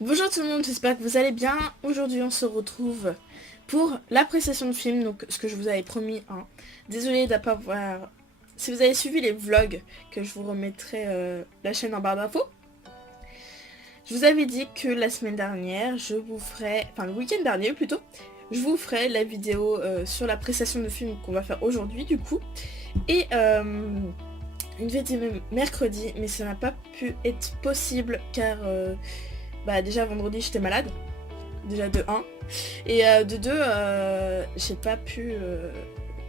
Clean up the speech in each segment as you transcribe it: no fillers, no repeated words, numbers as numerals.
Bonjour tout le monde, j'espère que vous allez bien. Aujourd'hui on se retrouve pour l'appréciation de film, donc ce que je vous avais promis. Hein. Désolée de pas voir. Si vous avez suivi les vlogs, que je vous remettrai la chaîne en barre d'infos. Je vous avais dit que la semaine dernière, je vous ferai, enfin le week-end dernier plutôt, je vous ferai la vidéo sur l'appréciation de film qu'on va faire aujourd'hui du coup. Et une vidéo mercredi, mais ça n'a pas pu être possible car déjà vendredi j'étais malade, déjà de 1, et de 2 j'ai pas pu,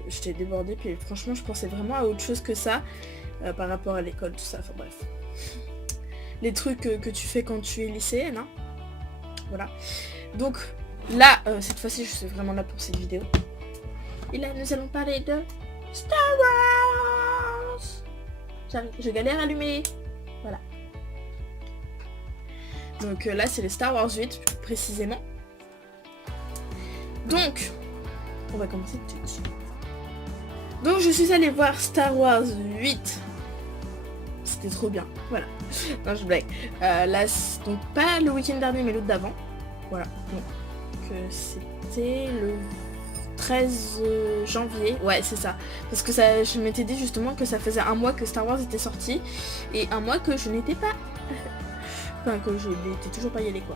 j'étais débordée, puis franchement je pensais vraiment à autre chose que ça par rapport à l'école, tout ça, enfin bref. Les trucs que tu fais quand tu es lycéenne, hein. Voilà. Donc là, cette fois-ci je suis vraiment là pour cette vidéo. Et là nous allons parler de Star Wars. Je galère à allumer. Voilà. Donc là c'est le Star Wars 8 plus précisément. Donc on va commencer tout de suite. Donc je suis allée voir Star Wars 8. C'était trop bien, voilà. Non je blague. Là donc pas le week-end dernier mais l'autre d'avant. Voilà. Donc c'était le 13 janvier. Ouais c'est ça. Parce que ça, je m'étais dit justement que ça faisait un mois que Star Wars était sorti. Et un mois que je n'étais pas. Enfin que je n'étais toujours pas y aller quoi.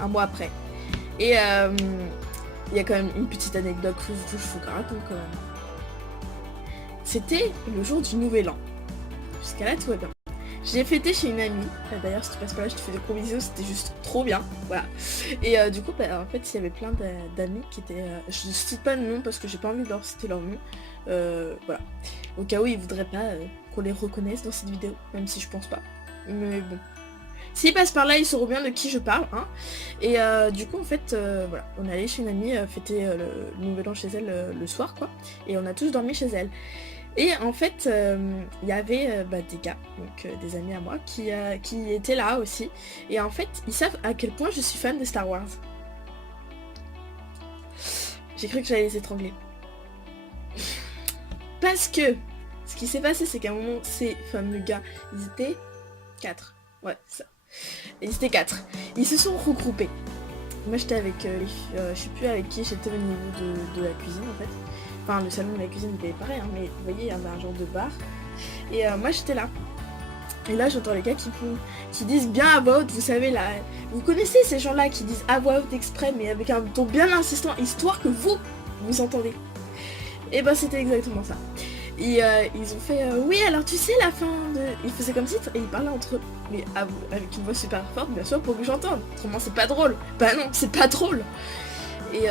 Un mois après. Et il y a quand même une petite anecdote que je vous raconte quand même. C'était le jour du nouvel an. Jusqu'à là tout va bien. J'ai fêté chez une amie. D'ailleurs si tu passes par là je te fais des gros bisous, c'était juste trop bien. Voilà. Et du coup en fait il y avait plein d'amis qui étaient... je ne cite pas le nom parce que j'ai pas envie de leur citer leur nom. Voilà. Au cas où ils voudraient pas qu'on les reconnaisse dans cette vidéo. Même si je pense pas. Mais bon. S'ils passent par là, ils sauront bien de qui je parle, hein. Et du coup, en fait, voilà, on est allé chez une amie fêter le nouvel an chez elle le soir, quoi. Et on a tous dormi chez elle. Et en fait, il y avait des gars, donc des amis à moi, qui étaient là aussi. Et en fait, ils savent à quel point je suis fan de Star Wars. J'ai cru que j'allais les étrangler. Parce que, ce qui s'est passé, c'est qu'à un moment, ces fameux gars, ils étaient 4. Ouais, ça. Ils étaient 4. Ils se sont regroupés. Moi j'étais avec je sais plus avec qui j'étais au niveau de la cuisine en fait. Enfin le salon de la cuisine il était pareil hein, mais vous voyez il y avait un genre de bar. Et moi j'étais là. Et là j'entends les gars qui disent bien à voix haute, vous savez là. Vous connaissez ces gens là qui disent à voix haute exprès mais avec un ton bien insistant histoire que vous entendez. Et bah c'était exactement ça. Et ils ont fait oui alors tu sais la fin de... Ils faisaient comme si et ils parlaient entre eux. Mais avec une voix super forte bien sûr pour que j'entende. Autrement c'est pas drôle. Bah non c'est pas drôle. Et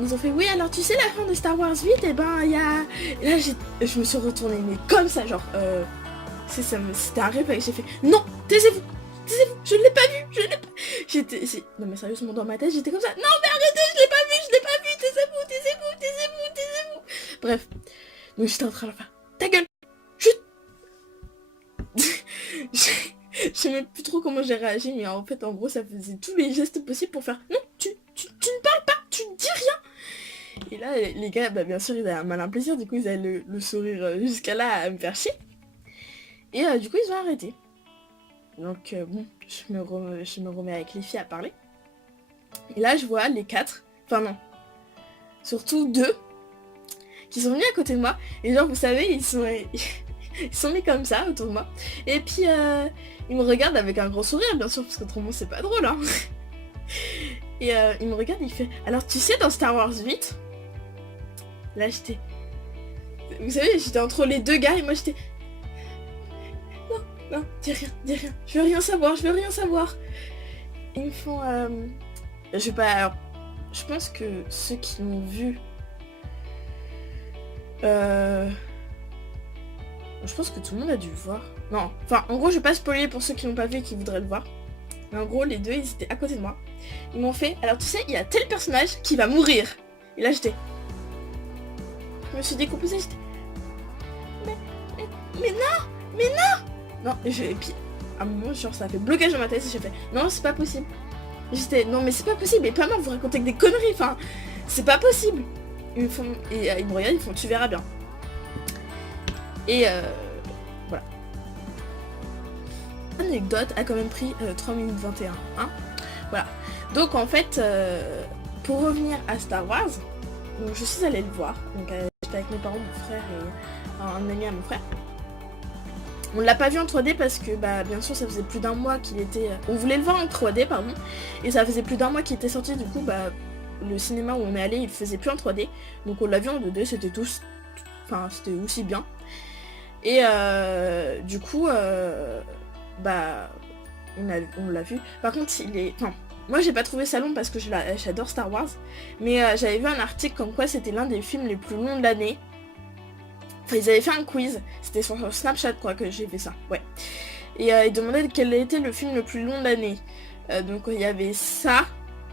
ils ont fait oui alors tu sais la fin de Star Wars 8 et ben il y a... Et là je me suis retournée mais comme ça genre c'était un réflexe. J'ai fait non taisez-vous. Taisez-vous. Je ne l'ai pas vu. Je ne l'ai pas... Non mais sérieusement dans ma tête j'étais comme ça. Non mais arrêtez je l'ai pas vu. Je l'ai pas vu. Taisez-vous. Taisez-vous. Taisez-vous. Taisez-vous. Bref. Donc j'étais en train de faire ta gueule, chut. Je sais même plus trop comment j'ai réagi, mais en fait en gros ça faisait tous les gestes possibles pour faire non, tu ne parles pas, tu ne dis rien. Et là les gars, bien sûr ils avaient un malin plaisir, du coup ils avaient le sourire jusqu'à là à me faire chier. Et du coup ils ont arrêté. Donc bon, je me remets avec les filles à parler. Et là je vois les 4, enfin non, surtout 2 qui sont venus à côté de moi et genre vous savez ils sont mis comme ça autour de moi et puis ils me regardent avec un gros sourire bien sûr parce qu'autrement c'est pas drôle hein. Et ils me regardent et il fait alors tu sais dans Star Wars 8 là j'étais vous savez j'étais entre les deux gars et moi j'étais non dis rien je veux rien savoir ils me font je vais pas alors je pense que ceux qui l'ont vu je pense que tout le monde a dû le voir. Non, enfin en gros je vais pas spoiler pour ceux qui l'ont pas vu et qui voudraient le voir. Mais en gros les deux ils étaient à côté de moi. Ils m'ont fait, alors tu sais il y a tel personnage qui va mourir. Et là j'étais... Je me suis décomposée, j'étais... Mais non. Et puis à un moment genre ça a fait blocage dans ma tête et j'ai fait non c'est pas possible. J'étais non mais c'est pas possible et pas mal vous racontez que des conneries, enfin c'est pas possible. Ils me regardent, ils font tu verras bien. Et voilà. L'anecdote a quand même pris 3 minutes 21. Hein. Voilà. Donc en fait, pour revenir à Star Wars, donc je suis allée le voir. Donc j'étais avec mes parents, mon frère et un ami à mon frère. On l'a pas vu en 3D parce que bah bien sûr ça faisait plus d'un mois qu'il était... On voulait le voir en 3D pardon. Et ça faisait plus d'un mois qu'il était sorti, du coup bah le cinéma où on est allé il faisait plus en 3D. Donc on l'a vu en 2D, c'était tous... Enfin c'était aussi bien. Et du coup bah on l'a vu. Par contre il est... Enfin, moi j'ai pas trouvé ça long parce que j'adore Star Wars. Mais j'avais vu un article comme quoi c'était l'un des films les plus longs de l'année. Enfin, ils avaient fait un quiz, c'était sur Snapchat quoi que j'ai fait ça, ouais. Et ils demandaient quel était le film le plus long de l'année. Donc il y avait ça,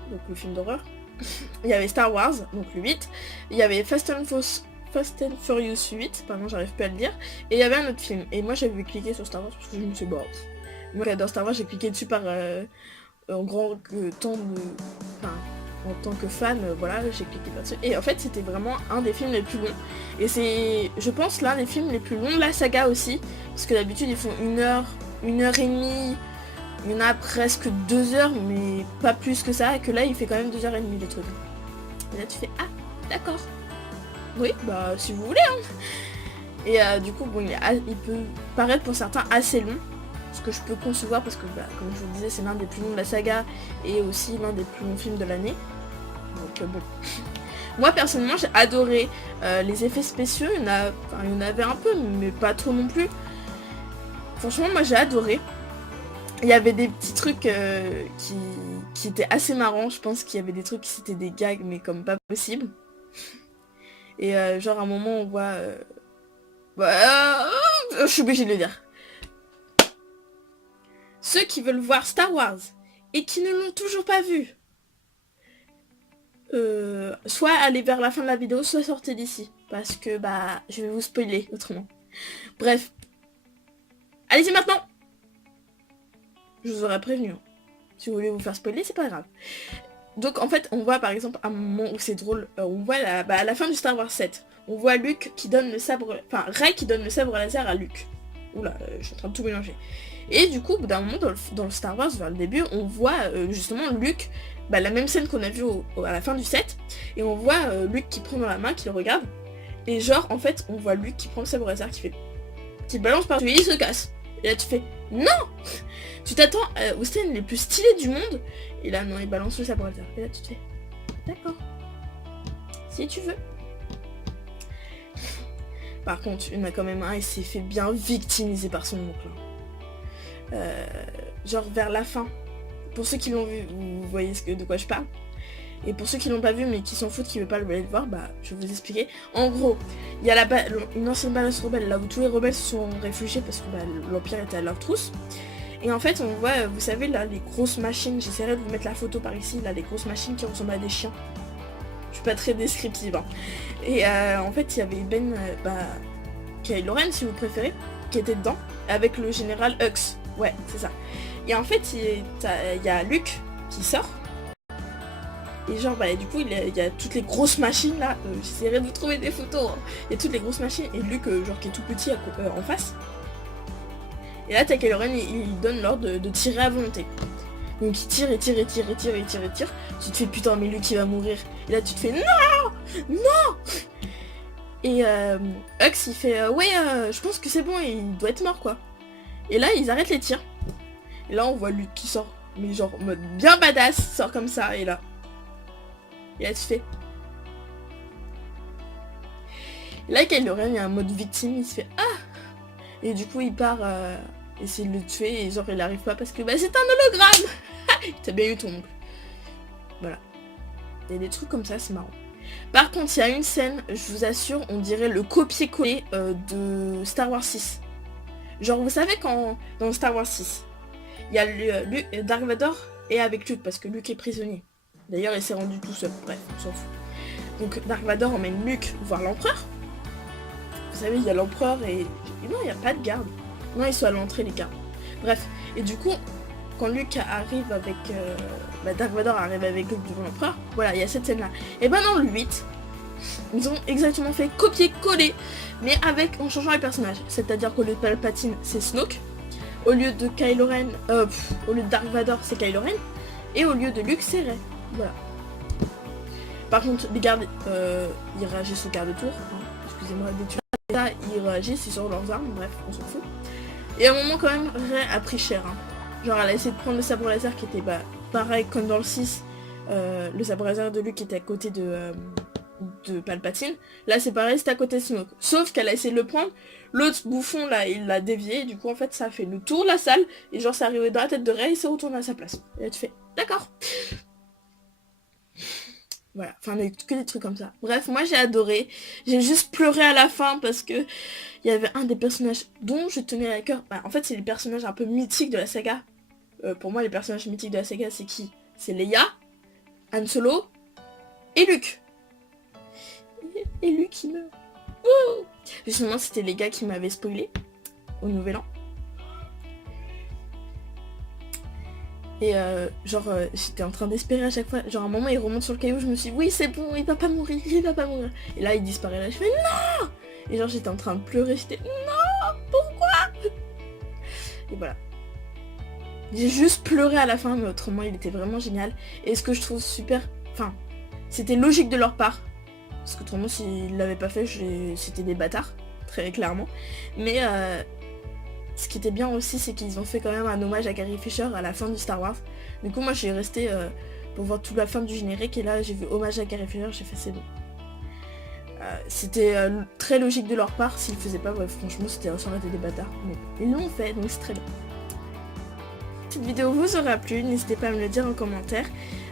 donc le film d'horreur. Il y avait Star Wars, donc le 8. Il y avait Fast and Furious 8, pardon j'arrive pas à le dire. Et il y avait un autre film. Et moi j'avais cliqué sur Star Wars parce que je me suis dit, bon, moi j'adore Star Wars, j'ai cliqué dessus par en grand temps de... Enfin, en tant que fan, voilà, j'ai cliqué là-dessus. Et en fait, c'était vraiment un des films les plus longs. Et c'est, je pense, l'un des films les plus longs de la saga aussi. Parce que d'habitude, ils font 1 heure, 1 heure et demie. Il y en a presque 2 heures, mais pas plus que ça. Et que là, il fait quand même 2 heures et demie le truc. Et là, tu fais, ah, d'accord. Oui, bah, si vous voulez, hein. Et du coup, bon, il peut paraître pour certains assez long. Ce que je peux concevoir parce que, bah, comme je vous le disais, c'est l'un des plus longs de la saga. Et aussi l'un des plus longs films de l'année. Donc bon. Moi personnellement j'ai adoré les effets spéciaux, il y en avait un peu mais pas trop non plus. Franchement moi j'ai adoré. Il y avait des petits trucs qui étaient assez marrants, je pense qu'il y avait des trucs qui c'était des gags mais comme pas possible. Et genre à un moment on voit... je suis obligée de le dire. Ceux qui veulent voir Star Wars et qui ne l'ont toujours pas vu, soit aller vers la fin de la vidéo, soit sortez d'ici. Parce que bah je vais vous spoiler autrement. Bref. Allez-y maintenant. Je vous aurais prévenu. Si vous voulez vous faire spoiler, c'est pas grave. Donc en fait on voit par exemple un moment où c'est drôle, on voit à la fin du Star Wars 7, on voit Luke qui donne le sabre, enfin Rey qui donne le sabre laser à Luke. Oula, je suis en train de tout mélanger. Et du coup d'un moment dans le Star Wars vers le début on voit justement Luke, bah, la même scène qu'on a vue à la fin du 7, et on voit Luke qui prend dans la main, qui le regarde, et genre en fait on voit Luke qui prend le sabre laser, qui balance par-dessus et il se casse. Et là tu fais non. Tu t'attends aux scènes les plus stylées du monde, et là non il balance le sabre laser. Et là tu te fais d'accord, si tu veux. Par contre il y en a quand même un, il s'est fait bien victimiser par son oncle. Genre vers la fin. Pour ceux qui l'ont vu, vous voyez de quoi je parle. Et pour ceux qui l'ont pas vu mais qui s'en foutent, qui veulent pas aller le voir, bah je vais vous expliquer. En gros, il y a une ancienne base rebelle là où tous les rebelles se sont réfugiés parce que bah, l'Empire était à leur trousse. Et en fait on voit, vous savez là, les grosses machines, j'essaierai de vous mettre la photo par ici, là, les grosses machines qui ressemblent à des chiens. Je suis pas très descriptive, hein. Et en fait il y avait Kylo Ren si vous préférez, qui était dedans, avec le général Hux. Ouais, c'est ça. Et en fait, il y a Luke qui sort. Et genre, bah, du coup, il y a toutes les grosses machines là. J'essaierai de vous trouver des photos. Hein. Il y a toutes les grosses machines. Et Luke, genre, qui est tout petit en face. Et là, t'as Kylo Ren, il donne l'ordre de tirer à volonté. Donc, il tire et tire et tire et tire et tire et tire. Tu te fais putain, mais Luke, il va mourir. Et là, tu te fais non, non. Et Hux, il fait ouais, je pense que c'est bon, il doit être mort quoi. Et là, ils arrêtent les tirs. Et là, on voit Luke qui sort, mais genre en mode bien badass, sort comme ça, et là. Et là, tu fais. Et là, Kylo Ren, il y a un mode victime, il se fait ah. Et du coup, il part essayer de le tuer, et genre, il arrive pas parce que bah, c'est un hologramme. T'as bien eu ton oncle. Voilà. Il y a des trucs comme ça, c'est marrant. Par contre, il y a une scène, je vous assure, on dirait le copier-coller de Star Wars 6. Genre, vous savez quand, dans Star Wars 6, il y a Dark Vador et avec Luke, parce que Luke est prisonnier. D'ailleurs, il s'est rendu tout seul, bref, on s'en fout. Donc, Dark Vador emmène Luke voir l'empereur. Vous savez, il y a l'empereur et non, il n'y a pas de garde. Non, ils sont à l'entrée, les gardes. Bref, et du coup, quand Luke arrive avec... Dark Vador arrive avec Luke devant l'empereur, voilà, il y a cette scène-là. Et ben dans le 8, ils ont exactement fait copier-coller, mais en changeant les personnages. C'est-à-dire qu'au lieu de Palpatine, c'est Snoke. Au lieu de Kylo Ren, au lieu de Dark Vador, c'est Kylo Ren. Et au lieu de Luke, c'est Rey. Voilà. Par contre, les gardes, ils réagissent au quart de tour. Hein. Excusez-moi d'étudier. Là, ils réagissent, ils sortent leurs armes, bref, on s'en fout. Et à un moment, quand même, Rey a pris cher. Hein. Genre, elle a essayé de prendre le sabre laser qui était pareil comme dans le 6. Le sabre laser de Luke qui était à côté de Palpatine. Là, c'est pareil, c'était à côté de Snoke. Sauf qu'elle a essayé de le prendre. L'autre bouffon, là, il l'a dévié. Et du coup, en fait, ça a fait le tour de la salle. Et genre, c'est arrivé dans la tête de Rey et c'est retourné à sa place. Et elle te fait, d'accord. Voilà, enfin que des trucs comme ça. Bref, moi j'ai adoré. J'ai juste pleuré à la fin parce que il y avait un des personnages dont je tenais à cœur. Bah, en fait, c'est les personnages un peu mythiques de la saga. Pour moi, les personnages mythiques de la saga, c'est qui? C'est Leia, Han Solo et Luke. Et Luke qui meurt. Ouh, justement, c'était les gars qui m'avaient spoilé au Nouvel An. Et j'étais en train d'espérer à chaque fois. Genre à un moment il remonte sur le caillou, je me suis dit oui c'est bon, il va pas mourir, il va pas mourir. Et là il disparaît là, je fais non. Et genre j'étais en train de pleurer, j'étais non, pourquoi? Et voilà. J'ai juste pleuré à la fin, mais autrement il était vraiment génial. Et ce que je trouve super, enfin, c'était logique de leur part. Parce que autrement s'ils l'avaient pas fait, c'était des bâtards, très clairement. Mais ce qui était bien aussi, c'est qu'ils ont fait quand même un hommage à Carrie Fisher à la fin du Star Wars. Du coup, moi, j'ai resté pour voir toute la fin du générique. Et là, j'ai vu hommage à Carrie Fisher, j'ai fait c'est bon. C'était très logique de leur part. S'ils le faisaient pas, ouais, franchement, ça aurait été des bâtards. Mais ils l'ont fait, donc c'est très bien. Cette vidéo vous aura plu, n'hésitez pas à me le dire en commentaire.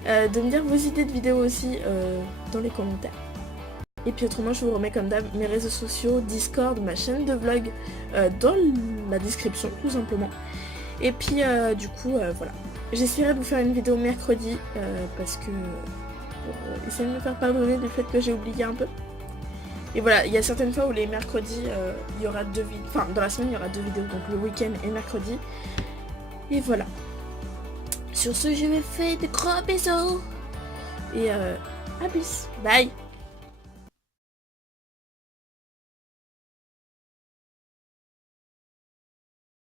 De me dire vos idées de vidéos aussi dans les commentaires. Et puis autrement, je vous remets comme d'hab mes réseaux sociaux, Discord, ma chaîne de vlog dans la description tout simplement. Et puis du coup, voilà. J'essaierai de vous faire une vidéo mercredi parce que pour essayer de me faire pardonner du fait que j'ai oublié un peu. Et voilà, il y a certaines fois où les mercredis, il y aura 2 vidéos. Enfin, dans la semaine, il y aura 2 vidéos, donc le week-end et mercredi. Et voilà. Sur ce, je vous fais de gros bisous. Et à plus. Bye.